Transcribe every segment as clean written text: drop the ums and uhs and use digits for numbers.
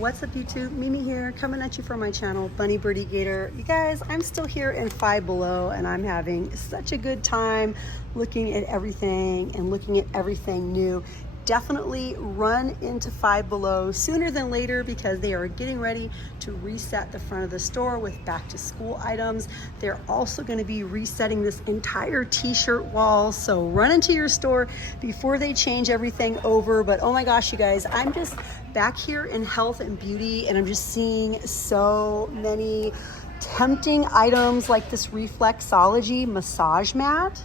What's up YouTube? Mimi here, coming at you from my channel, Bunny Birdy Gator. You guys, I'm still here in Five Below and I'm having such a good time looking at everything and looking at everything new. Definitely run into Five Below sooner than later because they are getting ready to reset the front of the store with back to school items. They're also going to be resetting this entire t-shirt wall, so run into your store before they change everything over. But oh my gosh, you guys, I'm just back here in health and beauty and I'm just seeing so many tempting items like this reflexology massage mat.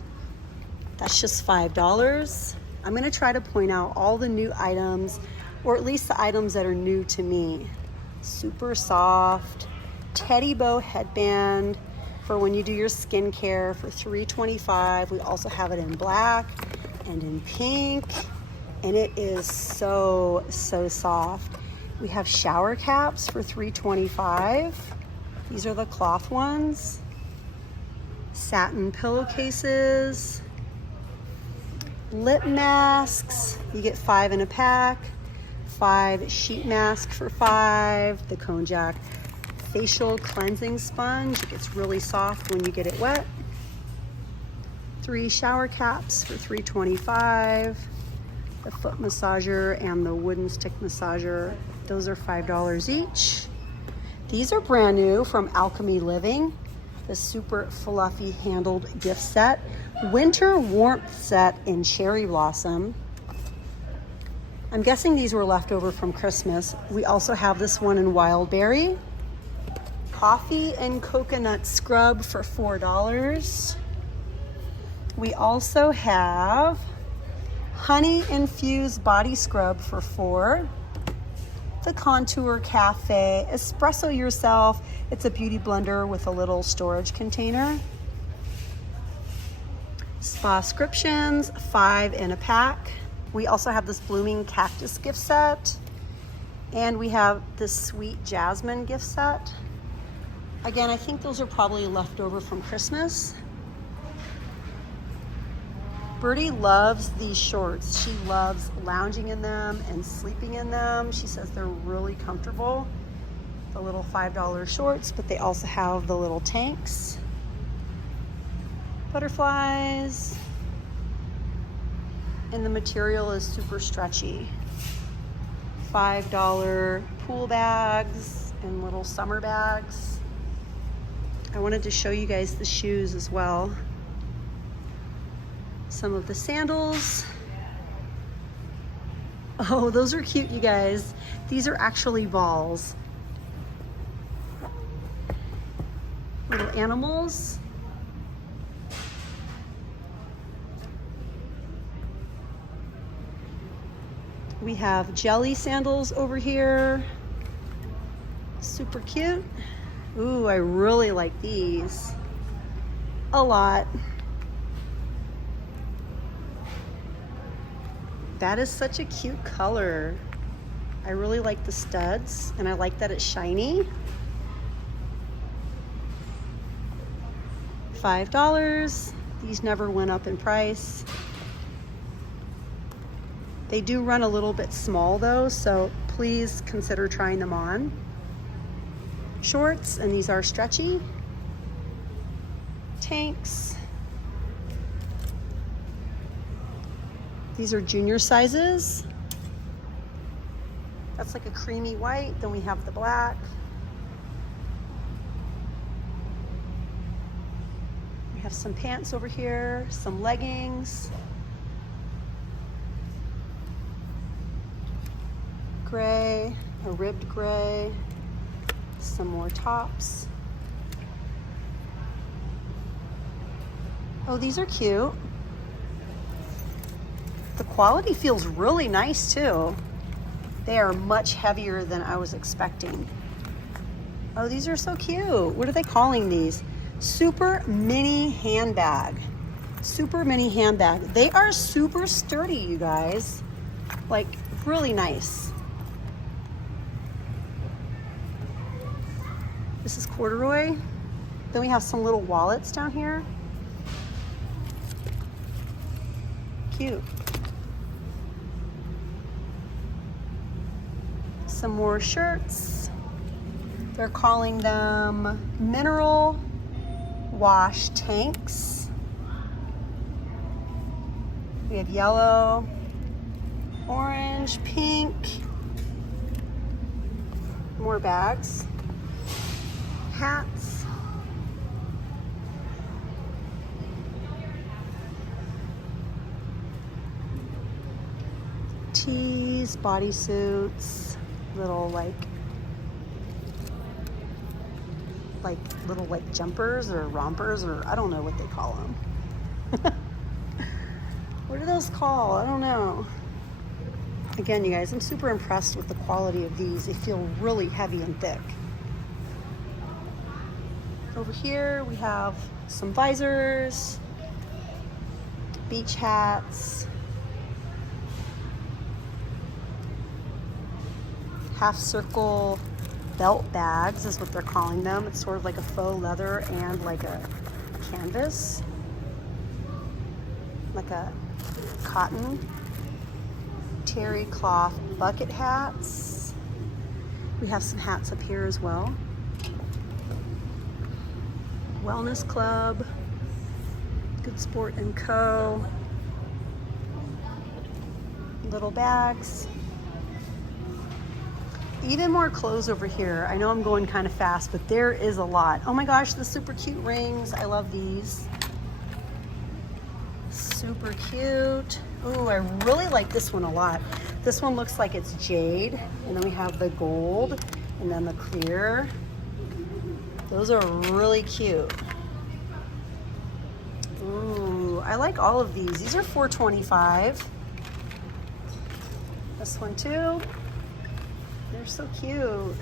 That's just $5. I'm gonna try to point out all the new items, or at least the items that are new to me. Super soft teddy bow headband for when you do your skincare for $3.25. We also have it in black and in pink, and it is so soft. We have shower caps for $3.25. These are the cloth ones. Satin pillowcases. Lip masks, you get 5 in a pack. 5 sheet mask for $5. The Konjac facial cleansing sponge, it gets really soft when you get it wet. 3 shower caps for $3.25. The foot massager and the wooden stick massager, those are $5 each. These are brand new from Alchemy Living. The super fluffy handled gift set. Winter warmth set in cherry blossom. I'm guessing these were left over from Christmas. We also have this one in wild berry. Coffee and coconut scrub for $4. We also have honey infused body scrub for $4. The Contour Cafe Espresso Yourself. It's a beauty blender with a little storage container. Spa-scriptions, 5 in a pack. We also have this blooming cactus gift set. And we have this sweet jasmine gift set. Again, I think those are probably left over from Christmas. Birdy loves these shorts. She loves lounging in them and sleeping in them. She says they're really comfortable. The little $5 shorts, but they also have the little tanks. Butterflies. And the material is super stretchy. $5 pool bags and little summer bags. I wanted to show you guys the shoes as well. Some of the sandals. Oh, those are cute, you guys. These are actually balls. Little animals. We have jelly sandals over here. Super cute. Ooh, I really like these a lot. That is such a cute color. I really like the studs and I like that it's shiny. $5. These never went up in price. They do run a little bit small though, so please consider trying them on. Shorts, and these are stretchy. Tanks. These are junior sizes. That's like a creamy white. Then we have the black. We have some pants over here, some leggings. Gray, a ribbed gray. Some more tops. Oh, these are cute. The quality feels really nice too. They are much heavier than I was expecting. Oh, these are so cute. What are they calling these? Super mini handbag. Super mini handbag. They are super sturdy, you guys. Like, really nice. This is corduroy. Then we have some little wallets down here. Cute. some more shirts. They're calling them mineral wash tanks. We have yellow, orange, pink. More bags. Hats. Tees, bodysuits, little like little jumpers or rompers, or I don't know what they call them. What are those called? I don't know. Again, you guys, I'm super impressed with the quality of these. They feel really heavy and thick. Over here we have some visors, beach hats, half circle belt bags is what they're calling them. It's sort of like a faux leather and like a canvas, like a cotton terry cloth bucket hats. We have some hats up here as well. Wellness Club, Good Sport & Co. Little bags. Even more clothes over here. I know I'm going kind of fast, but there is a lot. Oh my gosh, the super cute rings. I love these. Super cute. Ooh, I really like this one a lot. This one looks like it's jade, and then we have the gold, and then the clear. Those are really cute. Ooh, I like all of these. These are $4.25. This one too. They're so cute.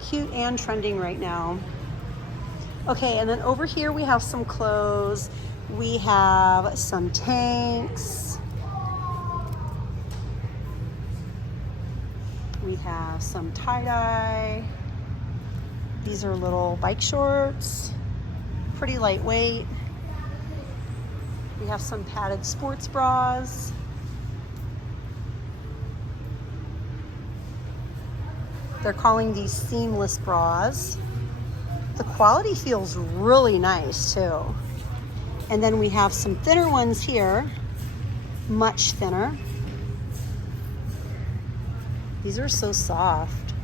Cute and trending right now. Okay, and then over here we have some clothes. We have some tanks. We have some tie-dye. These are little bike shorts, pretty lightweight. We have some padded sports bras. They're calling these seamless bras. The quality feels really nice too. And then we have some thinner ones here, much thinner. These are so soft.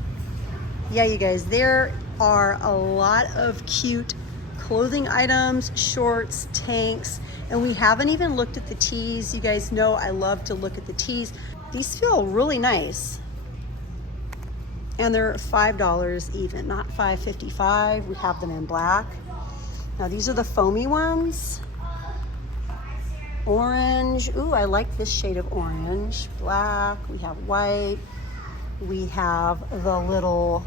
Yeah, you guys, there are a lot of cute clothing items, shorts, tanks, and we haven't even looked at the tees. You guys know I love to look at the tees. These feel really nice. And they're $5 even, not $5.55. We have them in black. Now these are the foamy ones. Orange. Ooh, I like this shade of orange. Black. We have white. We have the little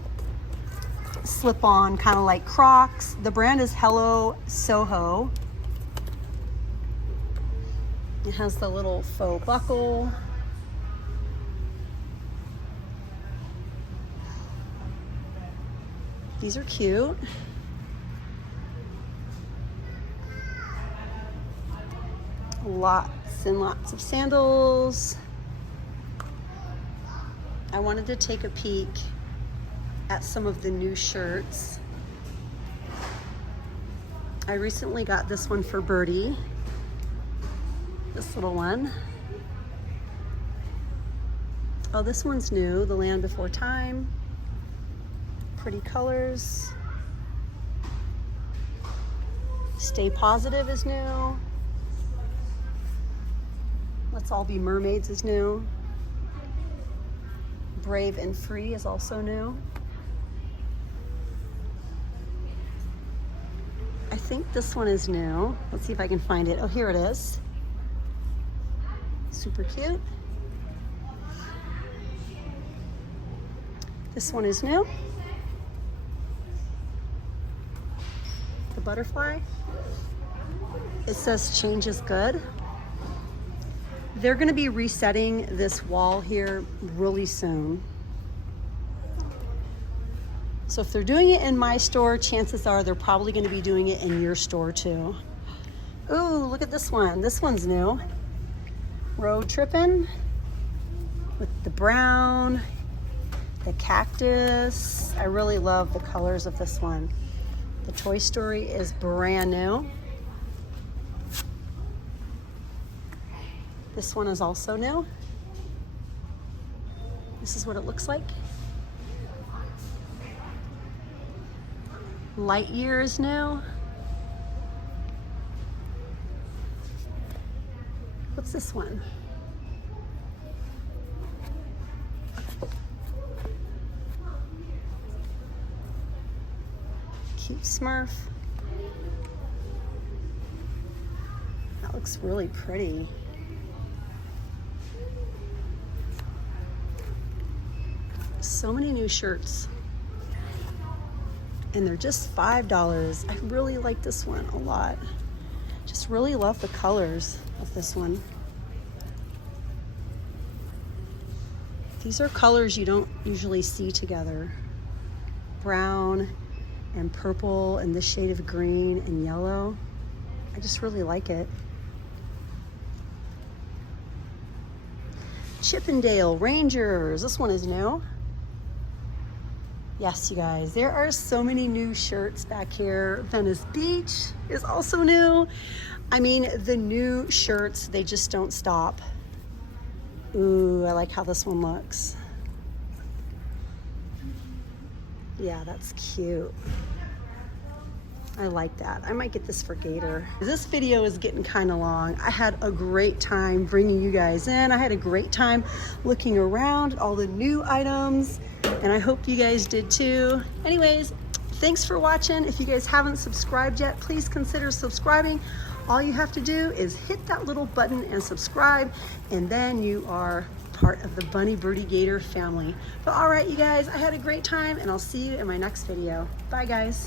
slip-on, kind of like Crocs. The brand is Hello Soho. It has the little faux buckle. These are cute. Lots and lots of sandals. I wanted to take a peek at some of the new shirts. I recently got this one for Birdy. This little one. Oh, this one's new, The Land Before Time. Pretty colors. Stay Positive is new. Let's All Be Mermaids is new. Brave and Free is also new. I think this one is new. Let's see if I can find it. Oh, here it is. Super cute. This one is new. The butterfly. It says change is good. They're going to be resetting this wall here really soon. So if they're doing it in my store, chances are they're probably going to be doing it in your store too. Ooh, look at this one. This one's new. Road Trippin'. with the brown, the cactus. I really love the colors of this one. The Toy Story is brand new. This one is also new. This is what it looks like. Lightyear is new. What's this one? Cute Smurf. That looks really pretty. So many new shirts. And they're just $5. I really like this one a lot. Just really love the colors of this one. These are colors you don't usually see together. Brown and purple and this shade of green and yellow. I just really like it. Chippendale Rangers. This one is new. Yes, you guys, there are so many new shirts back here. Venice Beach is also new. I mean, the new shirts, they just don't stop. Ooh, I like how this one looks. Yeah, that's cute. I like that. I might get this for Gator. This video is getting kind of long. I had a great time bringing you guys in. I had a great time looking around at all the new items, and I hope you guys did too. Anyways, thanks for watching. If you guys haven't subscribed yet, please consider subscribing. All you have to do is hit that little button and subscribe, and then you are part of the Bunny Birdy Gator family. But all right, you guys, I had a great time, and I'll see you in my next video. Bye, guys.